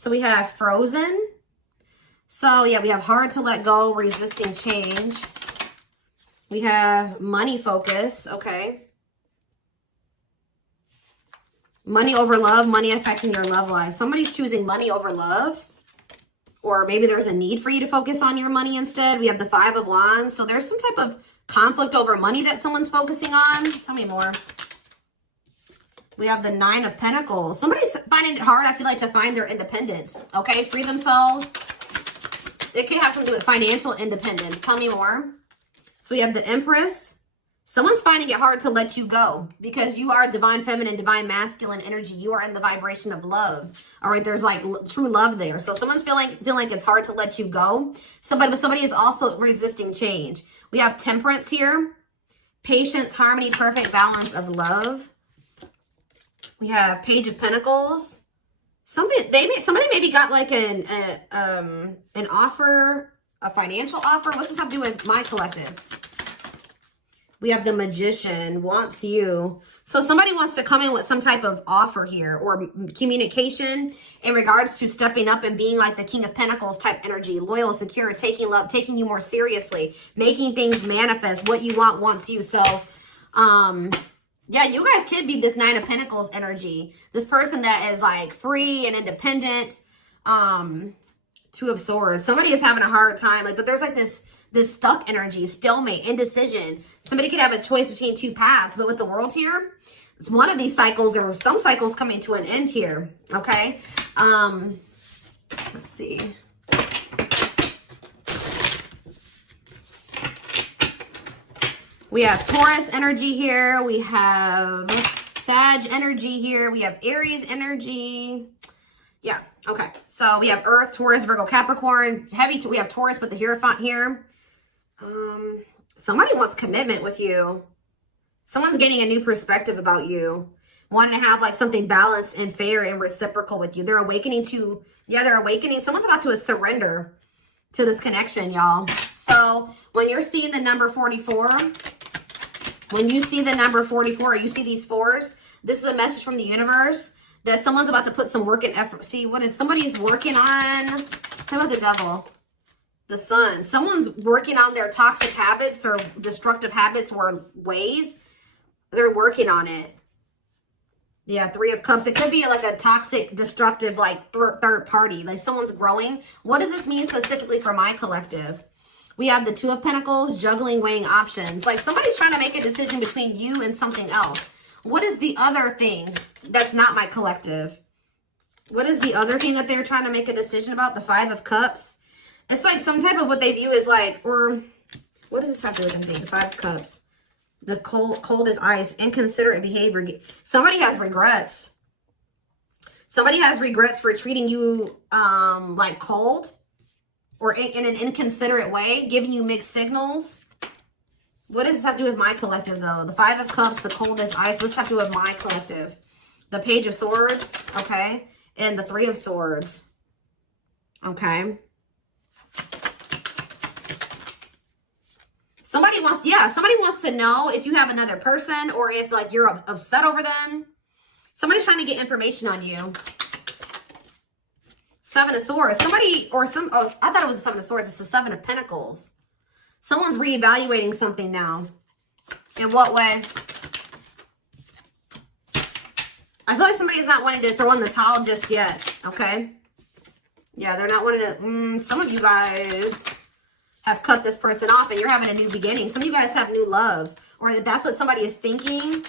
So we have frozen. So yeah, we have hard to let go, resisting change. We have money focus, okay. Money over love, money affecting your love life. Somebody's choosing money over love. Or maybe there's a need for you to focus on your money instead. We have the 5 of Wands. So there's some type of conflict over money that someone's focusing on. Tell me more. We have the 9 of Pentacles. Somebody's finding it hard, I feel like, to find their independence. Okay, free themselves. It could have something to do with financial independence. Tell me more. So we have the Empress. Someone's finding it hard to let you go because you are divine feminine, divine masculine energy. You are in the vibration of love. All right, there's like true love there. So someone's feeling like it's hard to let you go. But somebody is also resisting change. We have Temperance here. Patience, harmony, perfect balance of love. We have Page of Pentacles. Somebody maybe got like an offer, a financial offer. What's this have to do with my collective? We have the Magician, wants you. So somebody wants to come in with some type of offer here or communication in regards to stepping up and being like the King of Pentacles type energy, loyal, secure, taking love, taking you more seriously, making things manifest. What you want wants you. So, yeah, you guys could be this 9 of Pentacles energy. This person that is like free and independent. 2 of Swords. Somebody is having a hard time. But there's like this stuck energy, stalemate, indecision. Somebody could have a choice between 2 paths, but with the World here, it's one of these cycles or some cycles coming to an end here, okay? Let's see. We have Taurus energy here. We have Sag energy here. We have Aries energy. Yeah, okay. So we have Earth, Taurus, Virgo, Capricorn. We have Taurus with the Hierophant here. Somebody wants commitment with you. Someone's getting a new perspective about you. Wanting to have like something balanced and fair and reciprocal with you. They're awakening to, they're awakening. Someone's about to surrender to this connection, y'all. So when you're seeing the number 44, when you see the number 44, or you see these 4s, this is a message from the universe that someone's about to put some work and effort. See, what is somebody's working on? How about the Devil? The Sun. Someone's working on their toxic habits or destructive habits or ways. They're working on it. Yeah, 3 of Cups. It could be like a toxic, destructive, like third party. Like someone's growing. What does this mean specifically for my collective? We have the 2 of Pentacles, juggling, weighing options. Like somebody's trying to make a decision between you and something else. What is the other thing that's not my collective? What is the other thing that they're trying to make a decision about? The 5 of Cups. It's like some type of what they view as like, or what does this have to do with anything? The 5 of Cups. The cold as ice, inconsiderate behavior. Somebody has regrets. Somebody has regrets for treating you like cold or in an inconsiderate way, giving you mixed signals. What does this have to do with my collective, though? The 5 of Cups, the cold as ice. What's this have to do with my collective? The Page of Swords, okay? And the 3 of Swords, okay? Somebody wants to know if you have another person or if, like, you're upset over them. Somebody's trying to get information on you. 7 of Swords. I thought it was the 7 of Swords. It's the 7 of Pentacles. Someone's reevaluating something now. In what way? I feel like somebody's not wanting to throw in the towel just yet, okay? Yeah, they're not wanting to... some of you guys have cut this person off and you're having a new beginning. Some of you guys have new love. Or that's what somebody is thinking.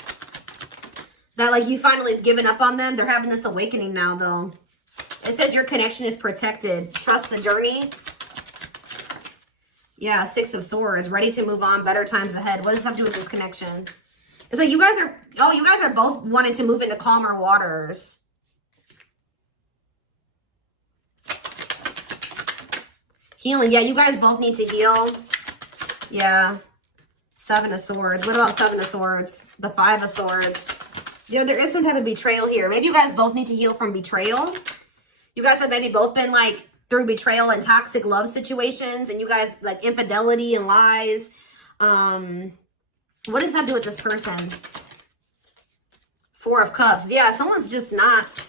That, like, you finally have given up on them. They're having this awakening now, though. It says your connection is protected. Trust the journey. Yeah, 6 of Swords. Ready to move on. Better times ahead. What does that have to do with this connection? It's like you guys are both wanting to move into calmer waters. Healing. Yeah, you guys both need to heal. Yeah. 7 of Swords. What about 7 of Swords? The 5 of Swords. Yeah, there is some type of betrayal here. Maybe you guys both need to heal from betrayal. You guys have maybe both been, like, through betrayal and toxic love situations. And you guys, like, infidelity and lies. What does that have to do with this person? 4 of Cups. Yeah, someone's just not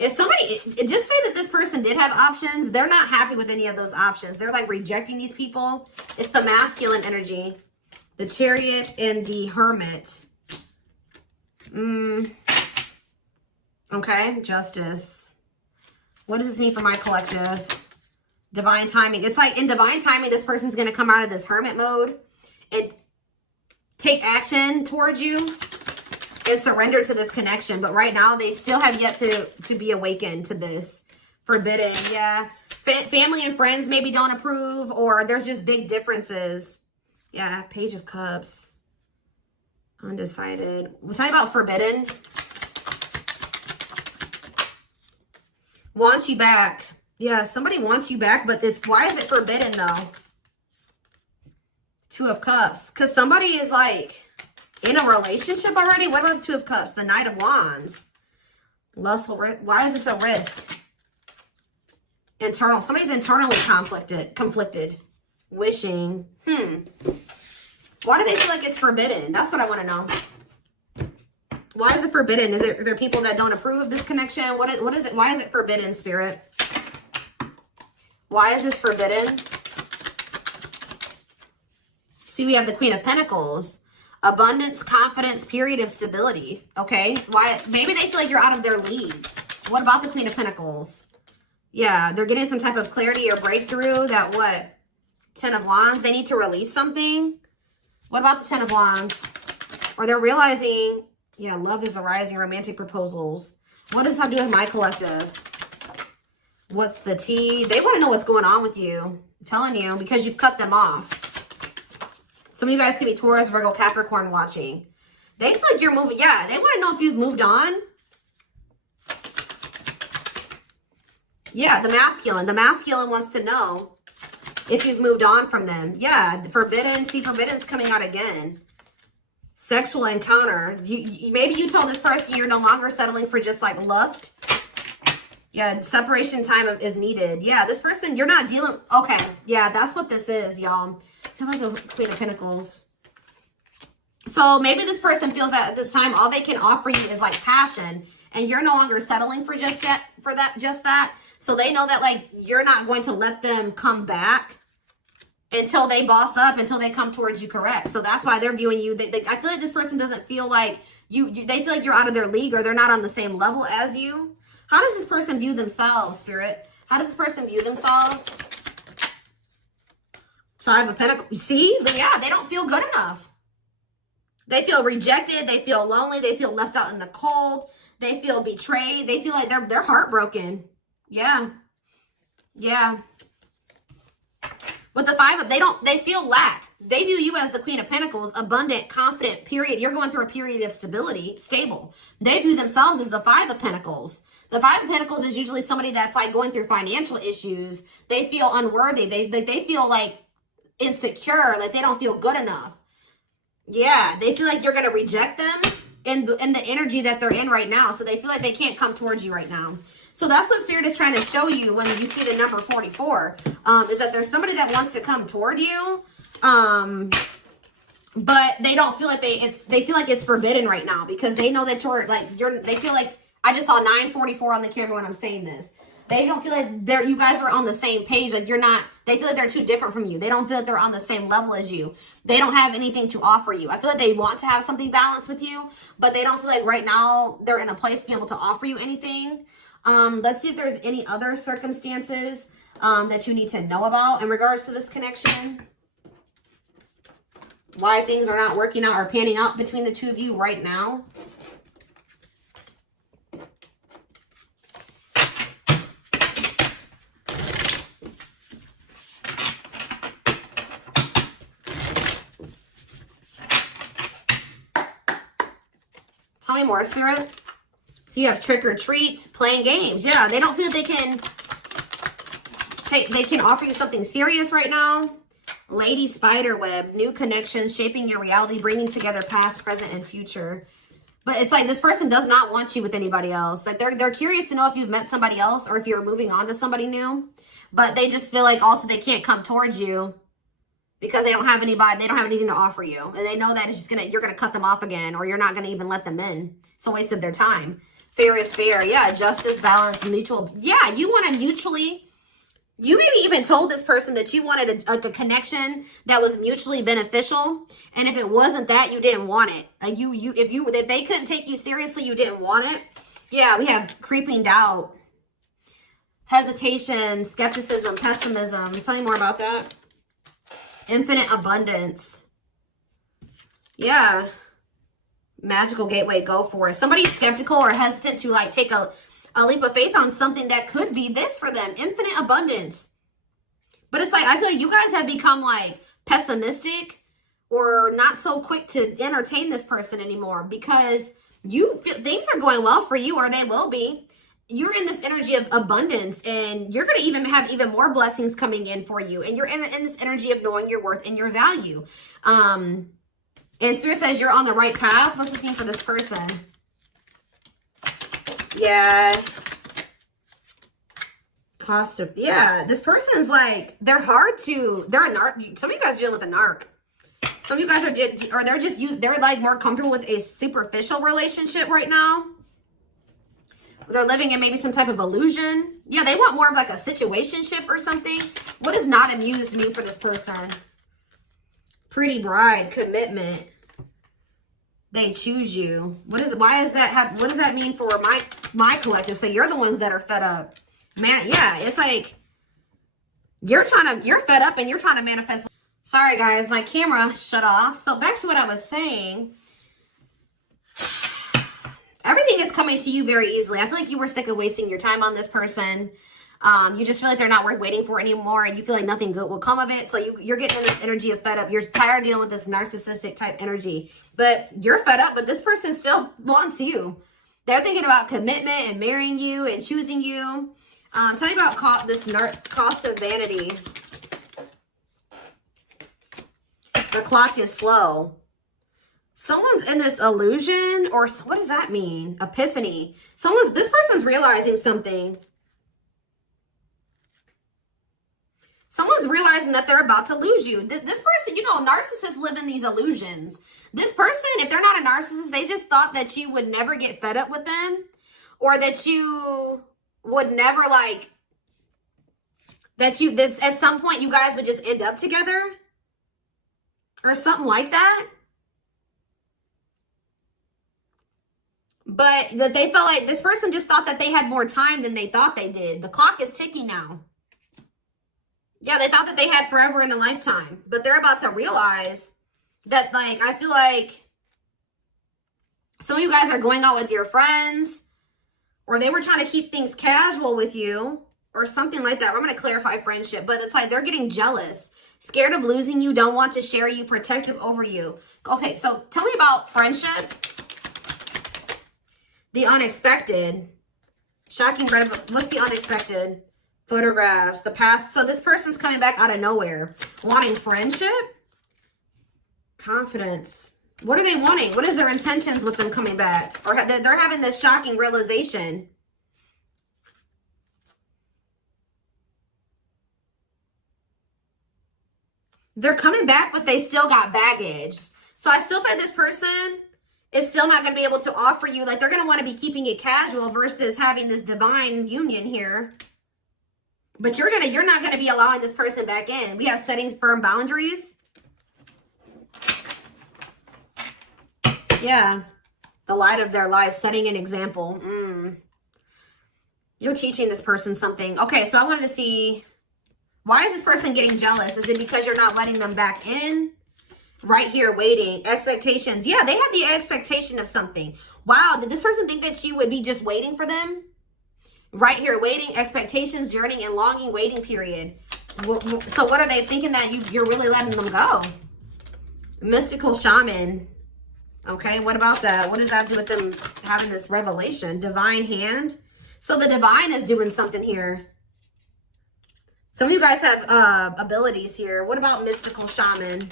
If somebody, just say that this person did have options, they're not happy with any of those options. They're like rejecting these people. It's the masculine energy. The Chariot and the Hermit. Okay, Justice. What does this mean for my collective? Divine timing. It's like in divine timing, this person's going to come out of this hermit mode and take action towards you and surrender to this connection. But right now, they still have yet to be awakened to this. Forbidden, yeah. Family and friends maybe don't approve, or there's just big differences. Yeah, Page of Cups. Undecided. We're talking about forbidden. Wants you back. Yeah, somebody wants you back, but why is it forbidden though? Two of Cups. Because somebody is like in a relationship already. What about the Two of Cups? The Knight of Wands. Lustful. Why is this a risk? Internal. Somebody's internally conflicted. Wishing. Why do they feel like it's forbidden? That's what I want to know. Why is it forbidden? Are there people that don't approve of this connection? What is it? Why is it forbidden, Spirit? Why is this forbidden? See, we have the Queen of Pentacles. Abundance, confidence, period of stability. Okay. Why? Maybe they feel like you're out of their league. What about the Queen of Pentacles? Yeah, they're getting some type of clarity or breakthrough that what? Ten of Wands. They need to release something. What about the Ten of Wands? Or they're realizing, yeah, love is arising, romantic proposals. What does that have to do with my collective? What's the tea? They want to know what's going on with you. I'm telling you, because you've cut them off. Some of you guys could be Taurus, Virgo, Capricorn watching. They feel like you're moving. Yeah, they want to know if you've moved on. Yeah, the masculine. The masculine wants to know if you've moved on from them. Yeah, forbidden. See, forbidden's coming out again. Sexual encounter. Maybe you told this person you're no longer settling for just like lust. Yeah, separation time is needed. Yeah, this person, you're not dealing. Okay, yeah, that's what this is, y'all. Tell me the Queen of Pentacles. So maybe this person feels that at this time, all they can offer you is like passion, and you're no longer settling for just that. So they know that like you're not going to let them come back until they boss up, until they come towards you correct. So that's why they're viewing you. I feel like this person doesn't feel like they feel like you're out of their league, or they're not on the same level as you. How does this person view themselves, Spirit? How does this person view themselves? Five of Pentacles. See? Yeah, they don't feel good enough. They feel rejected. They feel lonely. They feel left out in the cold. They feel betrayed. They feel like they're heartbroken. Yeah. Yeah. With the five of, they feel lack. They view you as the Queen of Pentacles, abundant, confident, period. You're going through a period of stability, stable. They view themselves as the Five of Pentacles. The Five of Pentacles is usually somebody that's like going through financial issues. They feel unworthy. They feel like insecure, like they don't feel good enough. Yeah, they feel like you're going to reject them in the energy that they're in right now. So they feel like they can't come towards you right now. So that's what Spirit is trying to show you when you see the number 44, is that there's somebody that wants to come toward you, but they don't feel like they feel like it's forbidden right now, because they know that they feel like, I just saw 944 on the camera when I'm saying this. They don't feel like you guys are on the same page. Like they feel like they're too different from you. They don't feel like they're on the same level as you. They don't have anything to offer you. I feel like they want to have something balanced with you, but they don't feel like right now they're in a place to be able to offer you anything. Let's see if there's any other circumstances that you need to know about in regards to this connection. Why things are not working out or panning out between the two of you right now. Tell me more, Spirit. So you have trick or treat, playing games. Yeah, they don't feel they can offer you something serious right now. Lady Spiderweb, new connections, shaping your reality, bringing together past, present, and future. But it's like this person does not want you with anybody else. Like they're curious to know if you've met somebody else or if you're moving on to somebody new. But they just feel like also they can't come towards you because they don't have anybody, they don't have anything to offer you. And they know that it's just you're gonna cut them off again, or you're not gonna even let them in. It's a waste of their time. Fair is fair. Yeah, justice, balance, mutual. Yeah, you want to mutually... You maybe even told this person that you wanted a connection that was mutually beneficial, and if it wasn't that, you didn't want it. Like if they couldn't take you seriously, you didn't want it. Yeah, we have creeping doubt, hesitation, skepticism, pessimism. Tell me more about that. Infinite abundance. Yeah. Magical gateway, go for it. Somebody's skeptical or hesitant to like take a leap of faith on something that could be this for them. Infinite abundance. But it's like, I feel like you guys have become like pessimistic or not so quick to entertain this person anymore because you feel things are going well for you, or they will be. You're in this energy of abundance, and you're going to even have even more blessings coming in for you. And you're in this energy of knowing your worth and your value. And Spirit says you're on the right path. What's this mean for this person? Yeah. Cost of, yeah. This person's like, they're hard to, they're a narc. Some of you guys are dealing with a narc. Some of you guys are, they're like more comfortable with a superficial relationship right now. They're living in maybe some type of illusion. Yeah, they want more of like a situationship or something. What does not amused mean for this person? Pretty bride, commitment. They choose you. What does that mean for my collective? So you're the ones that are fed up. Man, yeah, it's like you're fed up and you're trying to manifest. Sorry guys, my camera shut off. So back to what I was saying. Everything is coming to you very easily. I feel like you were sick of wasting your time on this person. You just feel like they're not worth waiting for anymore, and you feel like nothing good will come of it. So you're getting in this energy of fed up. You're tired of dealing with this narcissistic type energy. But you're fed up, but this person still wants you. They're thinking about commitment and marrying you and choosing you. Tell me about this cost of vanity. The clock is slow. Someone's in this illusion, or what does that mean? Epiphany. This person's realizing something. Someone's realizing that they're about to lose you. This person, you know, narcissists live in these illusions. This person, if they're not a narcissist, they just thought that you would never get fed up with them, or that you would never like, that at some point you guys would just end up together or something like that. But that they felt like this person just thought that they had more time than they thought they did. The clock is ticking now. Yeah, they thought that they had forever in a lifetime, but they're about to realize that, like, I feel like some of you guys are going out with your friends, or they were trying to keep things casual with you or something like that. I'm going to clarify friendship, but it's like they're getting jealous, scared of losing you, don't want to share you, protective over you. Okay, so tell me about friendship. The unexpected. Shocking, what's the unexpected? Photographs, the past. So this person's coming back out of nowhere. Wanting friendship? Confidence. What are they wanting? What is their intentions with them coming back? Or they're having this shocking realization. They're coming back, but they still got baggage. So I still find this person is still not going to be able to offer you. Like, they're going to want to be keeping it casual versus having this divine union here. But you're not going to be allowing this person back in. We have setting firm boundaries. Yeah. The light of their life, setting an example. You're teaching this person something. Okay, so I wanted to see, why is this person getting jealous? Is it because you're not letting them back in? Right here, waiting. Expectations. Yeah, they have the expectation of something. Wow, did this person think that you would be just waiting for them? Right here, waiting, expectations, yearning, and longing, waiting period. So what are they thinking that you're really letting them go? Mystical shaman. Okay, what about that? What does that do with them having this revelation? Divine hand. So the divine is doing something here. Some of you guys have abilities here. What about mystical shaman?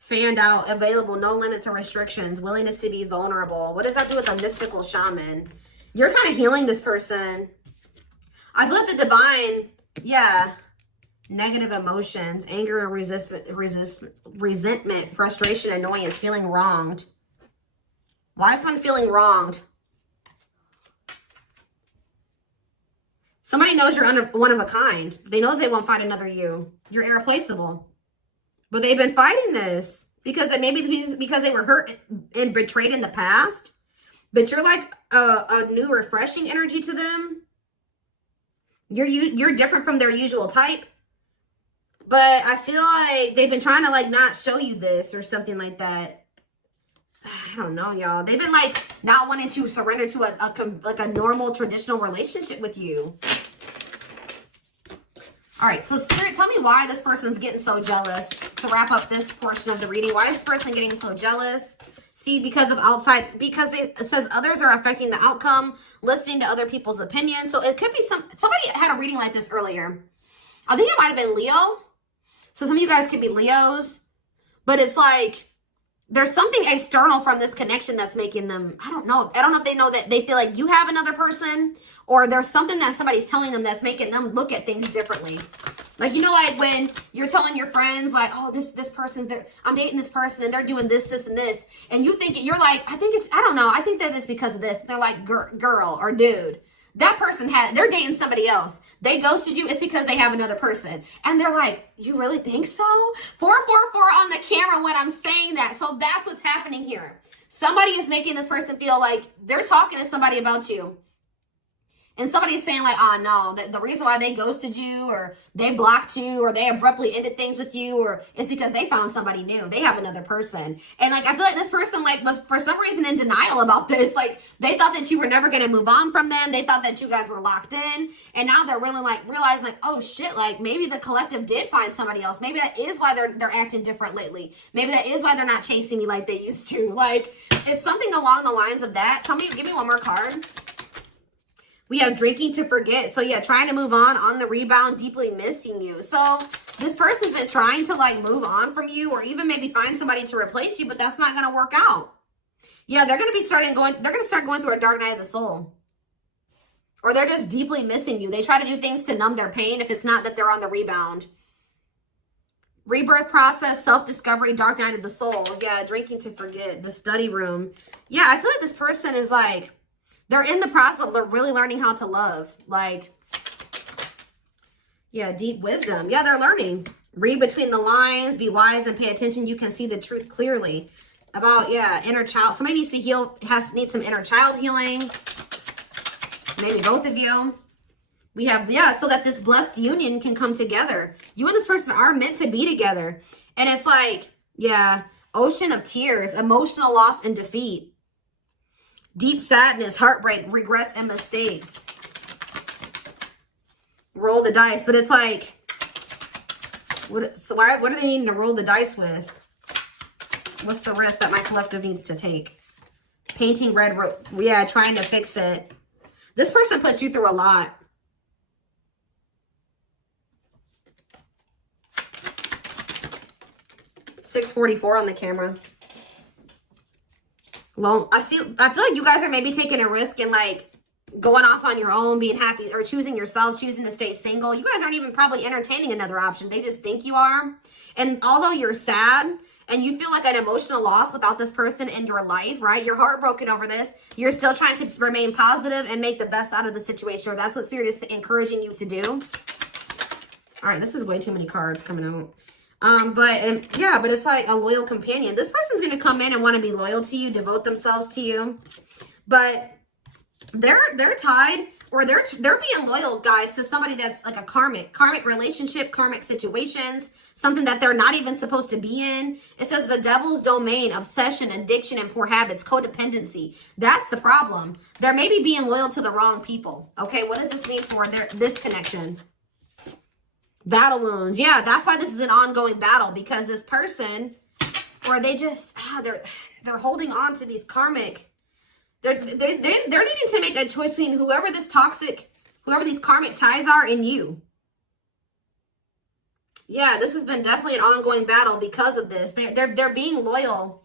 Fanned out, available, no limits or restrictions, willingness to be vulnerable. What does that do with a mystical shaman? You're kind of healing this person. I feel like the divine, yeah. Negative emotions, anger, resentment, frustration, annoyance, feeling wronged. Why is someone feeling wronged? Somebody knows you're one of a kind. They know they won't find another you. You're irreplaceable. But they've been fighting this because they were hurt and betrayed in the past. But you're like a new, refreshing energy to them. You're different from their usual type. But I feel like they've been trying to like not show you this or something like that. I don't know, y'all. They've been like not wanting to surrender to a normal, traditional relationship with you. All right, so Spirit, tell me why this person's getting so jealous. To wrap up this portion of the reading, why is this person getting so jealous? See, because it says others are affecting the outcome, listening to other people's opinions. So it could be somebody had a reading like this earlier. I think it might have been Leo. So some of you guys could be Leos, but it's like there's something external from this connection that's making them, I don't know if they know that they feel like you have another person, or there's something that somebody's telling them that's making them look at things differently. Like, you know, like when you're telling your friends, like, oh, this person, I'm dating this person and they're doing this, and this. And you think, you're like, I don't know. I think that it's because of this. They're like, girl or dude. That person they're dating somebody else. They ghosted you. It's because they have another person. And they're like, you really think so? 444 on the camera when I'm saying that. So that's what's happening here. Somebody is making this person feel like they're talking to somebody about you. And somebody's saying like, oh no, the reason why they ghosted you or they blocked you or they abruptly ended things with you or it's because they found somebody new. They have another person. And like, I feel like this person like was for some reason in denial about this. Like they thought that you were never going to move on from them. They thought that you guys were locked in. And now they're really like realizing like, oh shit, like maybe the collective did find somebody else. Maybe that is why they're acting different lately. Maybe that is why they're not chasing me like they used to. Like it's something along the lines of that. Give me one more card. We have drinking to forget. So yeah, trying to move on the rebound, deeply missing you. So this person's been trying to like move on from you or even maybe find somebody to replace you, but that's not going to work out. Yeah, they're going to start going through a dark night of the soul. Or they're just deeply missing you. They try to do things to numb their pain if it's not that they're on the rebound. Rebirth process, self-discovery, dark night of the soul. Yeah, drinking to forget, the study room. Yeah, I feel like this person is like, they're in the process of really learning how to love. Like, yeah, deep wisdom. Yeah, they're learning. Read between the lines, be wise and pay attention. You can see the truth clearly. About, yeah, inner child. Somebody needs to needs some inner child healing. Maybe both of you. We have, yeah, so that this blessed union can come together. You and this person are meant to be together. And it's like, yeah, ocean of tears, emotional loss and defeat. Deep sadness, heartbreak, regrets, and mistakes. Roll the dice. But it's like, what are they needing to roll the dice with? What's the risk that my collective needs to take? Painting red, yeah, trying to fix it. This person puts you through a lot. $6.44 on the camera. I feel like you guys are maybe taking a risk and like going off on your own, being happy or choosing yourself, choosing to stay single. You guys aren't even probably entertaining another option. They just think you are. And although you're sad and you feel like an emotional loss without this person in your life, right? You're heartbroken over this. You're still trying to remain positive and make the best out of the situation. Or that's what Spirit is encouraging you to do. All right, this is way too many cards coming out. But it's like a loyal companion. This person's going to come in and want to be loyal to you, devote themselves to you. But they're tied or they're being loyal, guys, to somebody that's like a karmic relationship, karmic situations, something that they're not even supposed to be in. It says the devil's domain, obsession, addiction, and poor habits, codependency. That's the problem. They're maybe being loyal to the wrong people. Okay, what does this mean for this connection? Battle wounds. Yeah, that's why this is an ongoing battle, because this person, or they just, they're holding on to these karmic, they're needing to make a choice between whoever these karmic ties are in you. Yeah, this has been definitely an ongoing battle because of this. They're being loyal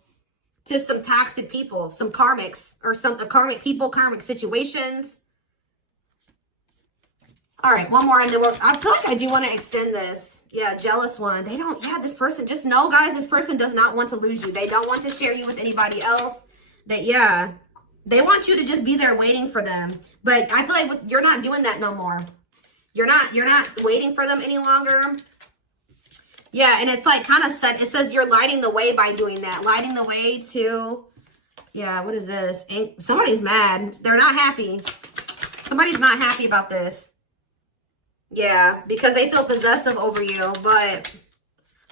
to some toxic people, some karmics, or some karmic people, karmic situations. All right, one more, and then I feel like I do want to extend this. Yeah, jealous one. This person, just know, guys, this person does not want to lose you. They don't want to share you with anybody else. They want you to just be there waiting for them. But I feel like you're not doing that no more. You're not waiting for them any longer. Yeah, and it's like kind of said, it says you're lighting the way by doing that. Lighting the way to, yeah, what is this? Somebody's mad. They're not happy. Somebody's not happy about this. Yeah, because they feel possessive over you, but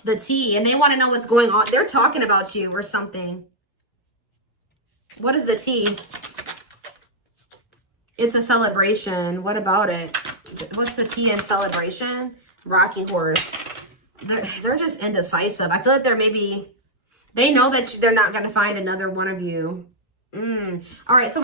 the tea, and they want to know what's going on. They're talking about you or something. What is the tea? It's a celebration. What about it? What's the tea in celebration? Rocking horse. They're just indecisive. I feel like they're maybe, they know that they're not going to find another one of you. All right, so